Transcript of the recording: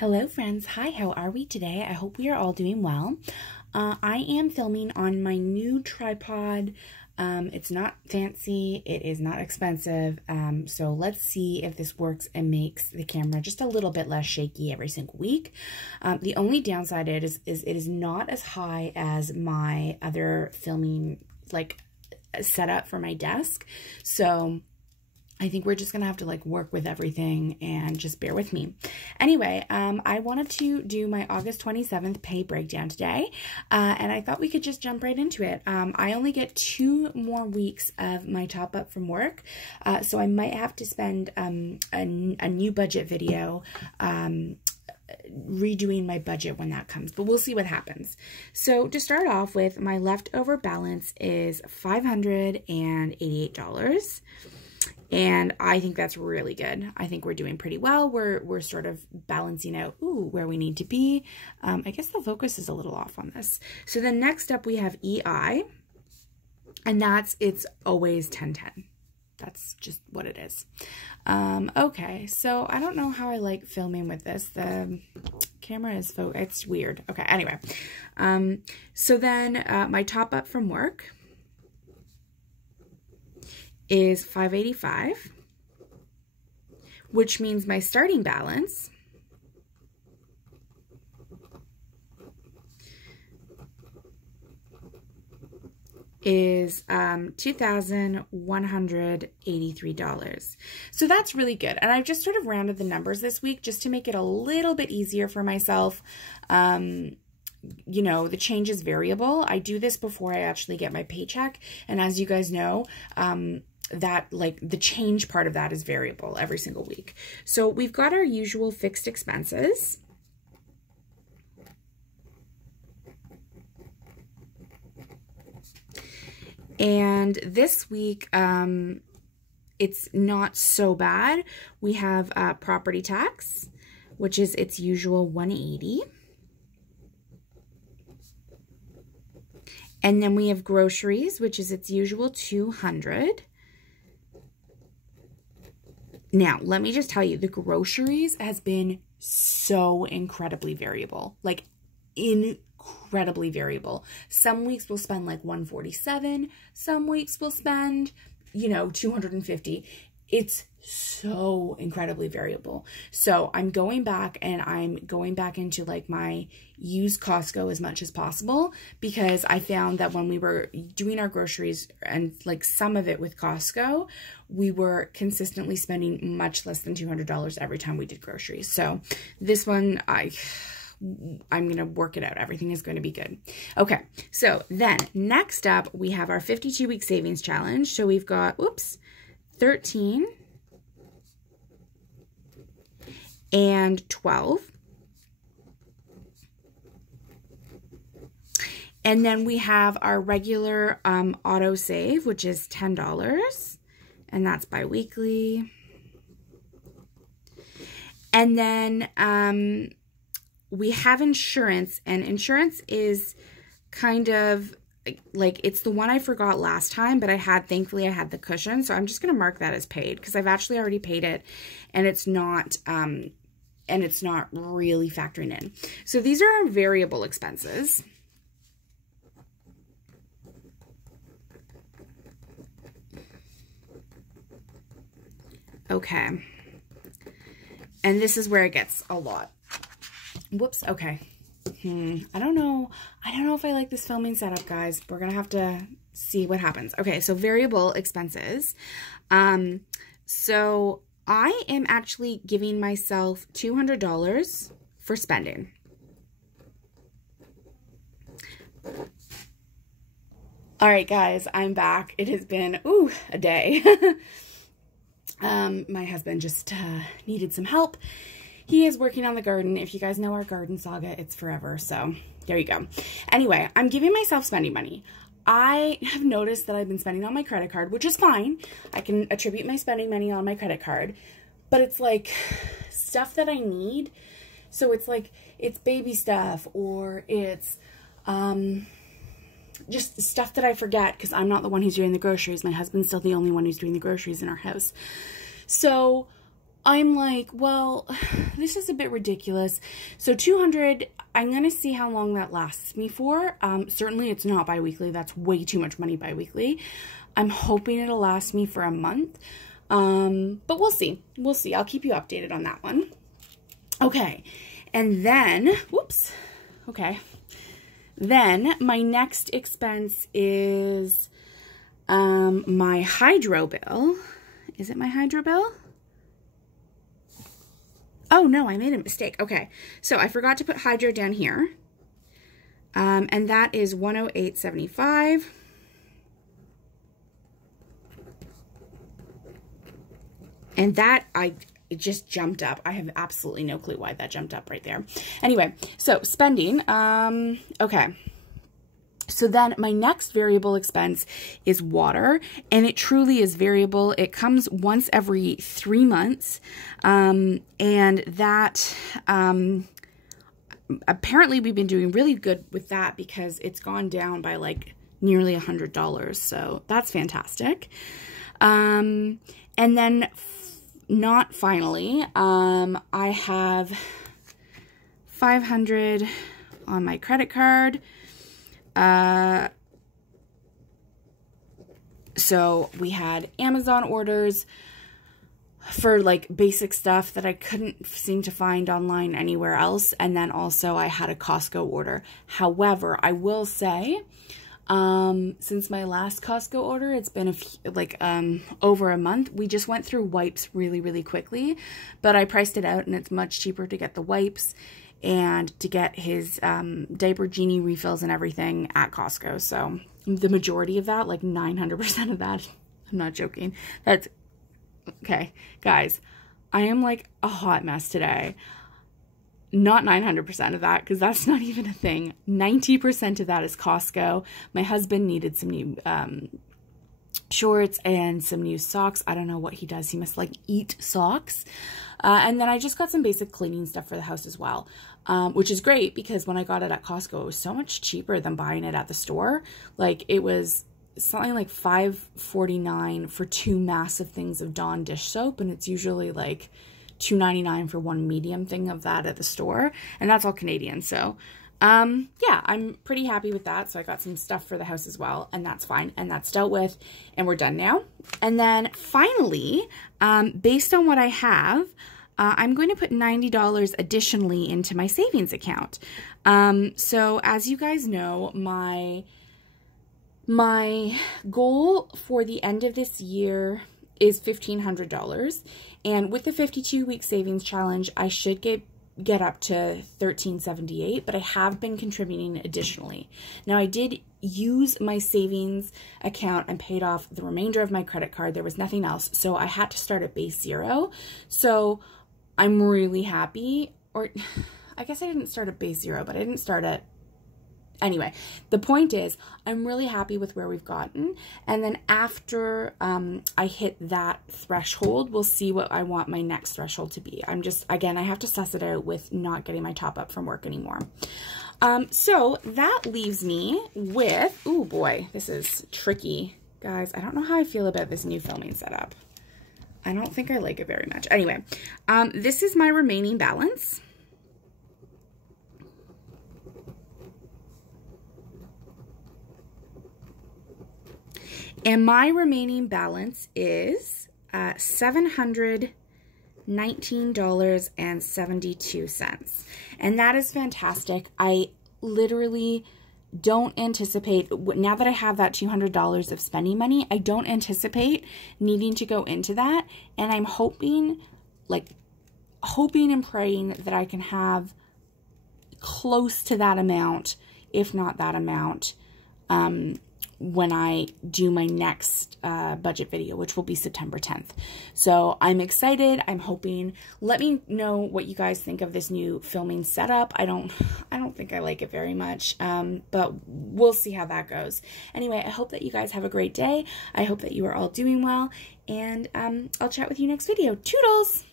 Hello friends, hi, how are we today? I hope we are all doing well. I am filming on my new tripod. It's not fancy, it is not expensive, so let's see if this works and makes the camera just a little bit less shaky every single week. The only downside is it is not as high as my other filming setup for my desk, so I think we're just going to have to work with everything and just bear with me. Anyway, I wanted to do my August 27th pay breakdown today, and I thought we could just jump right into it. I only get 2 more weeks of my top up from work, so I might have to spend a new budget video redoing my budget when that comes, but we'll see what happens. So to start off with, my leftover balance is $588. And I think that's really good. I think we're doing pretty well. We're sort of balancing out where we need to be. I guess the focus is a little off on this. So then next up we have EI, and it's always 1010. That's just what it is. Okay, so I don't know how I like filming with this. The camera is it's weird. Okay, anyway. So then my top up from work is $585, which means my starting balance is $2,183. So that's really good. And I've just sort of rounded the numbers this week just to make it a little bit easier for myself. You know, the change is variable. I do this before I actually get my paycheck. And as you guys know, that the change part of that is variable every single week. So we've got our usual fixed expenses. And this week, it's not so bad. We have property tax, which is its usual $180. And then we have groceries, which is its usual $200. Now, let me just tell you, the groceries has been so incredibly variable, incredibly variable. Some weeks we'll spend $147. Some weeks we'll spend, $250. It's so incredibly variable. So I'm going back into my used Costco as much as possible, because I found that when we were doing our groceries and some of it with Costco, we were consistently spending much less than $200 every time we did groceries. So this one, I'm going to work it out. Everything is going to be good. Okay. So then next up, we have our 52-week savings challenge. So we've got, 13 and 12. And then we have our regular auto save, which is $10, and that's biweekly. And then we have insurance, and insurance is kind of it's the one I forgot last time, but thankfully I had the cushion, so I'm just going to mark that as paid, because I've actually already paid it, and it's not really factoring in. So these are our variable expenses. Okay. And this is where it gets a lot. Whoops, okay. I don't know if I like this filming setup, guys. We're gonna have to see what happens. Okay, so variable expenses. So I am actually giving myself $200 for spending. All right, guys, I'm back. It has been, a day. My husband just needed some help. He is working on the garden. If you guys know our garden saga, it's forever. So there you go. Anyway, I'm giving myself spending money. I have noticed that I've been spending on my credit card, which is fine. I can attribute my spending money on my credit card, but it's stuff that I need. So it's baby stuff, or it's just stuff that I forget, because I'm not the one who's doing the groceries. My husband's still the only one who's doing the groceries in our house. So I'm like, well, this is a bit ridiculous. So 200, I'm going to see how long that lasts me for. Certainly it's not biweekly. That's way too much money biweekly. I'm hoping it'll last me for a month. But we'll see. We'll see. I'll keep you updated on that one. Okay. And then, whoops. Okay. Then my next expense is my hydro bill. Is it my hydro bill? Oh, no, I made a mistake. Okay, so I forgot to put hydro down here. And that is $108.75. And that, it just jumped up. I have absolutely no clue why that jumped up right there. Anyway, so spending, okay. So then my next variable expense is water, and it truly is variable. It comes once every 3 months, and that, apparently we've been doing really good with that because it's gone down by like nearly $100. So that's fantastic. And then not finally, I have $500 on my credit card. So we had Amazon orders for like basic stuff that I couldn't seem to find online anywhere else. And then also I had a Costco order. However, I will say, since my last Costco order, it's been over a month. We just went through wipes really, really quickly, but I priced it out and it's much cheaper to get the wipes and to get his diaper genie refills and everything at Costco. So the majority of that, like 900% of that, I'm not joking. That's, okay, guys, I am like a hot mess today. Not 900% of that, because that's not even a thing. 90% of that is Costco. My husband needed some new shorts and some new socks. I don't know what he does. He must like eat socks. And then I just got some basic cleaning stuff for the house as well, which is great because when I got it at Costco, it was so much cheaper than buying it at the store. Like it was something like $5.49 for 2 massive things of Dawn dish soap, and it's usually like $2.99 for 1 medium thing of that at the store, and that's all Canadian. So yeah, I'm pretty happy with that. So I got some stuff for the house as well, and that's fine, and that's dealt with, and we're done now. And then finally, based on what I have, I'm going to put $90 additionally into my savings account. So as you guys know, my goal for the end of this year is $1,500, and with the 52-week savings challenge, I should get up to $1,378, but I have been contributing additionally. Now, I did use my savings account and paid off the remainder of my credit card. There was nothing else, so I had to start at base 0. So I'm really happy, or I guess I didn't start at base 0, but I didn't start at, anyway, the point is I'm really happy with where we've gotten. And then after I hit that threshold, we'll see what I want my next threshold to be. I'm just, again, I have to suss it out with not getting my top up from work anymore. So that leaves me with, oh boy, this is tricky. Guys, I don't know how I feel about this new filming setup. I don't think I like it very much. Anyway, this is my remaining balance. And my remaining balance is $719.72. And that is fantastic. I literally don't anticipate, now that I have that $200 of spending money, I don't anticipate needing to go into that. And I'm hoping and praying that I can have close to that amount, if not that amount, when I do my next budget video, which will be September 10th. So I'm excited. I'm hoping. Let me know what you guys think of this new filming setup. I don't think I like it very much, but we'll see how that goes. Anyway, I hope that you guys have a great day. I hope that you are all doing well, and I'll chat with you next video. Toodles!